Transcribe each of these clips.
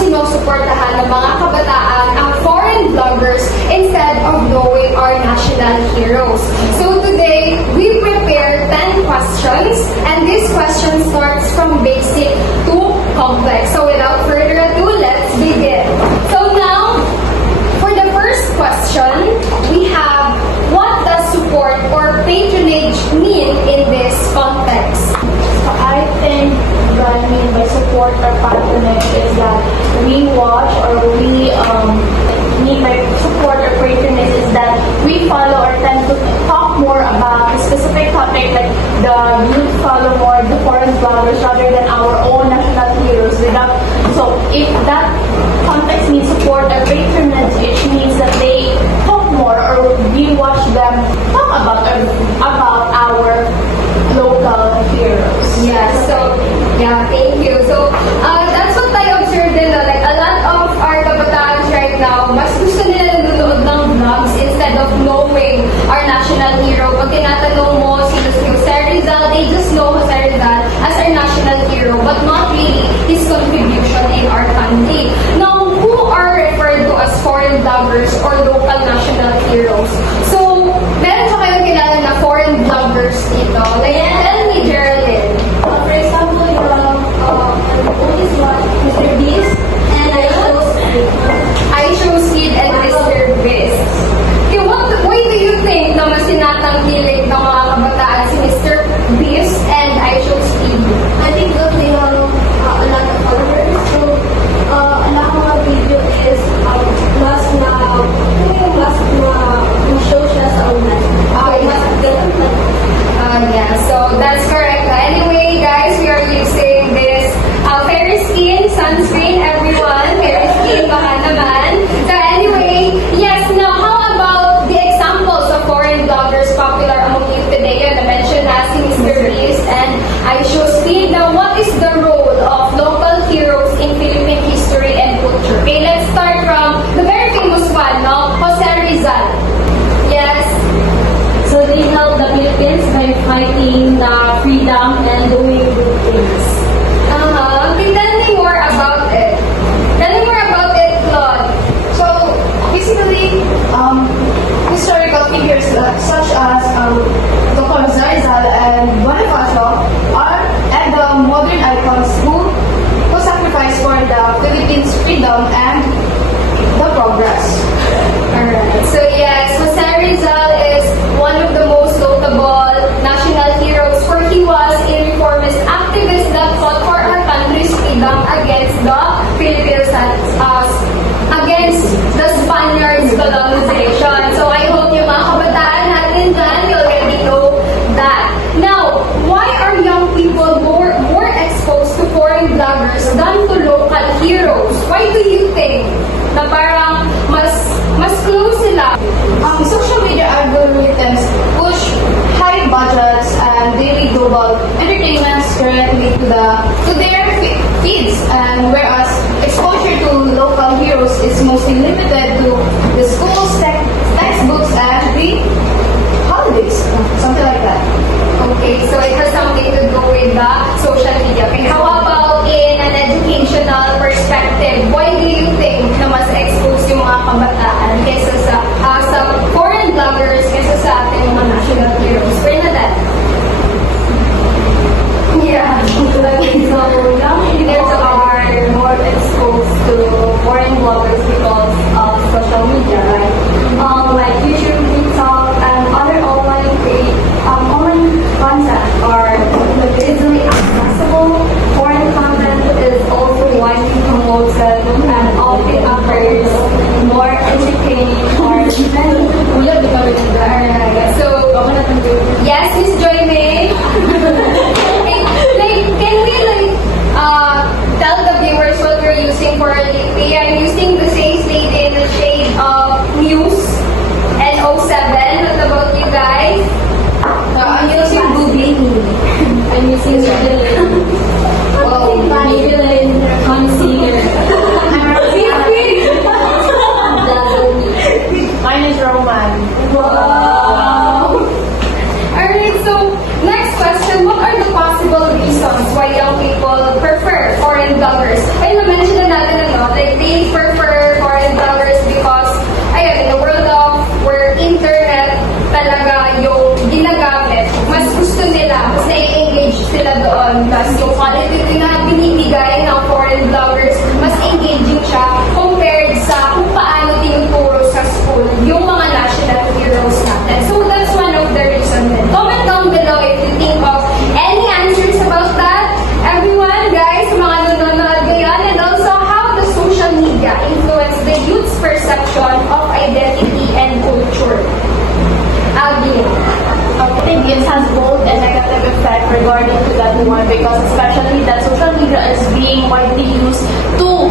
sinusuportahan ng mga kabataan ang foreign bloggers instead of knowing our national heroes. So today, we prepared 10 questions, and this question starts from basic to complex. So without further ado, let's begin. So now, for the first question, we have, what does support or patronage mean in this context? So I think what I mean by support or patronage is that we watch or we mean by support or patronage is that we follow or tend to talk more about a specific topic, like the youth follow more the foreign bloggers rather than our own national heroes. So if that context means support or patronage, it means that they talk more or we watch them talk about our local heroes. Thank you. So, that's what I observed din, like a lot of our kabataan right now, mas gusto nila nanonood ng vlogs instead of knowing our national hero. Pag tinatanong mo si Jose Rizal, they just know Jose Rizal as our national hero, but not really his contribution in our country. Now, who are referred to as foreign bloggers or local national heroes? So, meron pa kayong kilala na foreign bloggers dito? Like, tell me, Geraldine. For example, the oldest one, Mr. Beast, and I chose Kid and Mr. Beast. Okay, why do you think na mas tinatangkilik ng mga kabataan si Mr. Beast and I chose Kid? I think that they have a lot of followers. So, ang mga video is mas na show siya sa online. Mas ganun. Yeah, so that's correct. Anyway, guys, we are using this Fair Skin sunscreen, everyone. Fair Skin, baka naman. So anyway, yes, now how about the examples of foreign bloggers popular among you today? Yun, na-mention na si Mr. Beast and I chose Speed. Now, what is the role of local heroes in Philippine history and culture? Okay, let's start from the very famous one, no? Jose Rizal. Yes. So they help the Philippines by fighting the freedom and doing good things. Okay, tell me more about it. Tell me more about it, Claude. So, basically, historical figures such as Dr. Rizal and Bonifacio and the modern icons who sacrificed for the Philippines' freedom and the progress. Alright, so yes, Jose Rizal is one of the most notable national heroes, for he was a reformist activist that fought for our country's freedom against the Philippines, against the Spaniards' colonization. So I hope yung mga kabataan natin dyan, you already know that. Now, why are young people more exposed to foreign bloggers than to local heroes? Why do you think na parang mas close sila? Social media algorithms push high budgets and daily global entertainments directly to their feeds, and whereas exposure to local heroes is mostly limited to the schools, textbooks, and the holidays, something like that. Okay, so it has something to do with the social media. Okay, how about in an educational perspective? Why do you think na mas exposed yung mga kabataan kaysa sa foreign bloggers kaysa sa ating mga national heroes? Bernadette? Yeah. So young people are more exposed to foreign bloggers because of social media, right? Like YouTube, TikTok, and other online Missing Middle Wow. Maryland Concealer. Mine is Roman. Wow! Alright, so next question, what are the possible reasons why young people prefer foreign bloggers? Ay, na-mention na natin like they prefer foreign bloggers because, ayun, in the world of where internet talaga yung ginagamit, mas gusto nila, mas nai-engage sila doon. Plus, yung quality na binibigay ng foreign bloggers, mas engaging siya compared sa kung paano tinuturo sa school yung mga national heroes natin. So, that's one of the reasons. Comment down below if you think of any answers about that. Everyone, guys, mga nanonood ngayon, and also how the social media influence the youth's perception of identity and culture. Abby. I think it has both a negative effect regarding to that one because especially that social media is being widely used to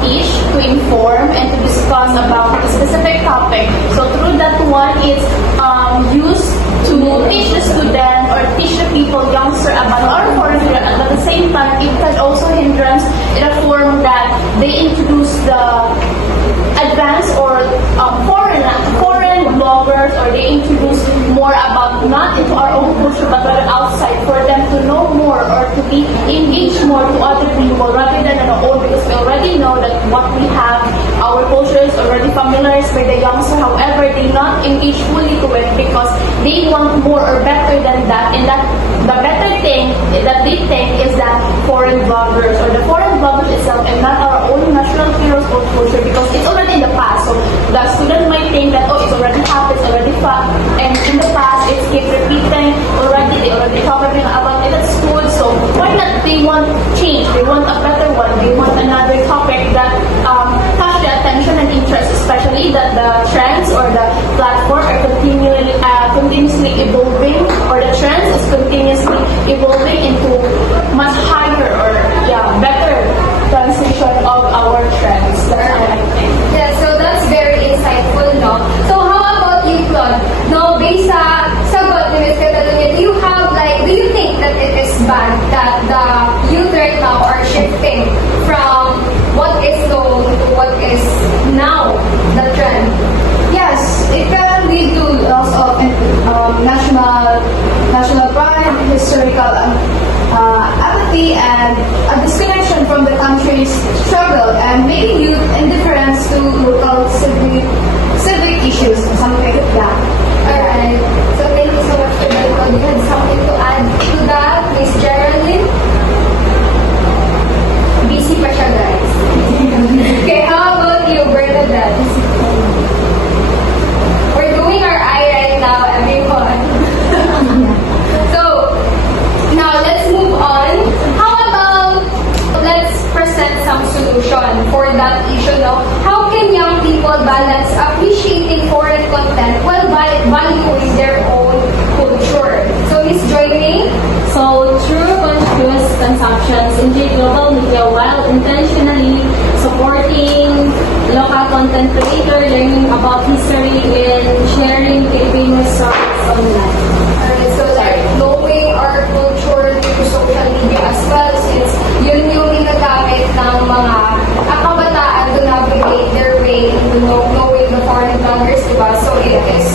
teach, to inform, and to discuss about a specific topic. So through that one, it's used to teach the student or teach the people, youngster about our foreign culture. And at the same time, it can also hindrance in a form that they introduce the advanced or foreign bloggers, or they introduce more about not into our own culture but rather outside for them to know more or to be engaged more to other people rather than an old, because we already know that what we have, our culture is already familiarized by the youngster. However, they not engage fully to it because they want more or better than that, and that the better thing that they think is that foreign bloggers or the foreign bloggers itself and not our own national heroes or culture, because it's already in the past. So the student might think that, oh, it's already happened, it's already fact, and in the past it's keep repeating already, they already talking about it at school, so why not they want change, they want a better one, they want another topic that catch the attention and interest, especially that the trends or the platform are continuously evolving, or the trends is continuously evolving into much higher or better transition of our trends. That's what I think. Yeah, so that's very insightful, no? So how about you, Claude? No, based sa sagot ni Ms. Catalunya, do you think that it is bad that the youth right now are shifting from what is known to what is now the trend? Yes, it can lead to loss of national pride, historical apathy, and a disconnection from the country's struggle, and making youth indifferent to local civic issues, something like that. Alright, so thank you so much for that. You had something to add to that, Miss Geraldine? Busy pa siya, guys. Okay, how about you, Bernadette? We're doing our eye right now, everyone. So, now let's move on. How about, let's present some solution for that issue now. How can young people balance appreciating foreign content while valuing their own culture? So, Miss Joy, So, through conscious consumptions, engage global media while intentionally supporting local content creator, learning about history, and sharing Filipino stories online. so like knowing our culture through social media as well, since yun yung ginagamit ng mga kabataan to navigate their way into knowing the foreign bloggers, diba? So it is,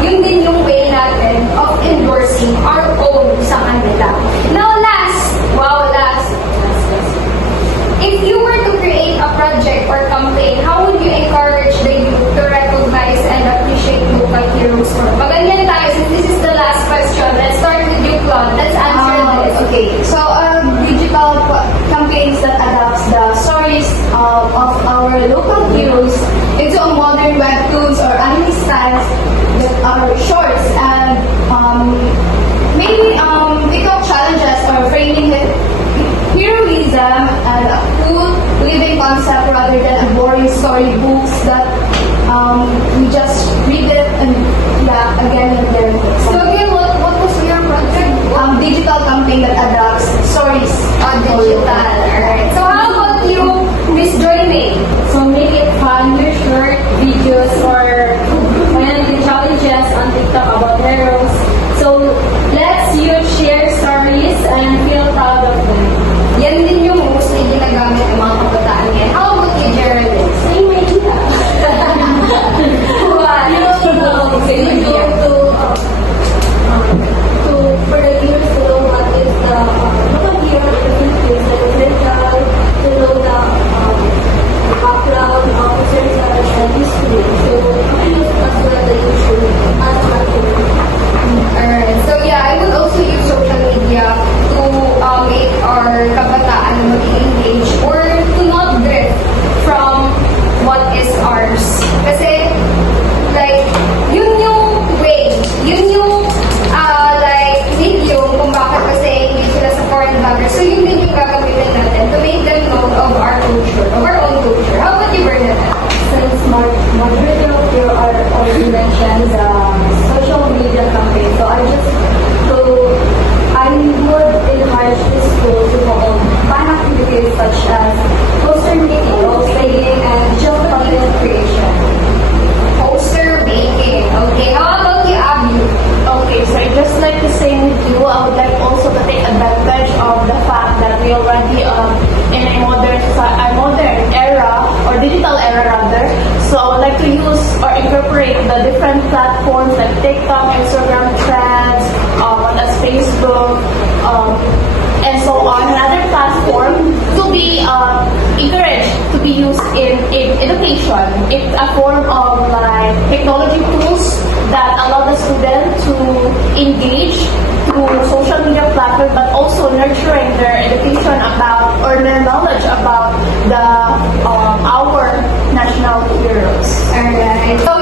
yun din yung way natin of endorsing our own sa kanila. Now last, if you were to create a project or campaign, how would you encourage the youth to recognize and appreciate local heroes more? Maganyan tayo, since this is the last question. Let's start with you, Claude. Let's answer this. Okay, so digital campaigns that adapts the stories of our local heroes into a modern webtoons or anime styles that are shorts, and maybe become challenges or framing heroism and a cool living concept rather than a boring storybooks that we just read it and organize a social media campaign. I would encourage the school to hold fun activities such as poster making, role playing, and digital content creation. Poster making. Okay, how about you, Abby? Okay, so I'd just like to say with you, I would like also to take advantage of the fact that we already in a modern era, or digital era rather. So I would like to use or incorporate the different platforms like TikTok, Instagram, Threads, as Facebook, and so on, another platform to be encouraged to be used in education. It's a form of like technology tools that allow the student to engage through social media platforms, but also nurturing their education about or their knowledge about the our national heroes. Alright. So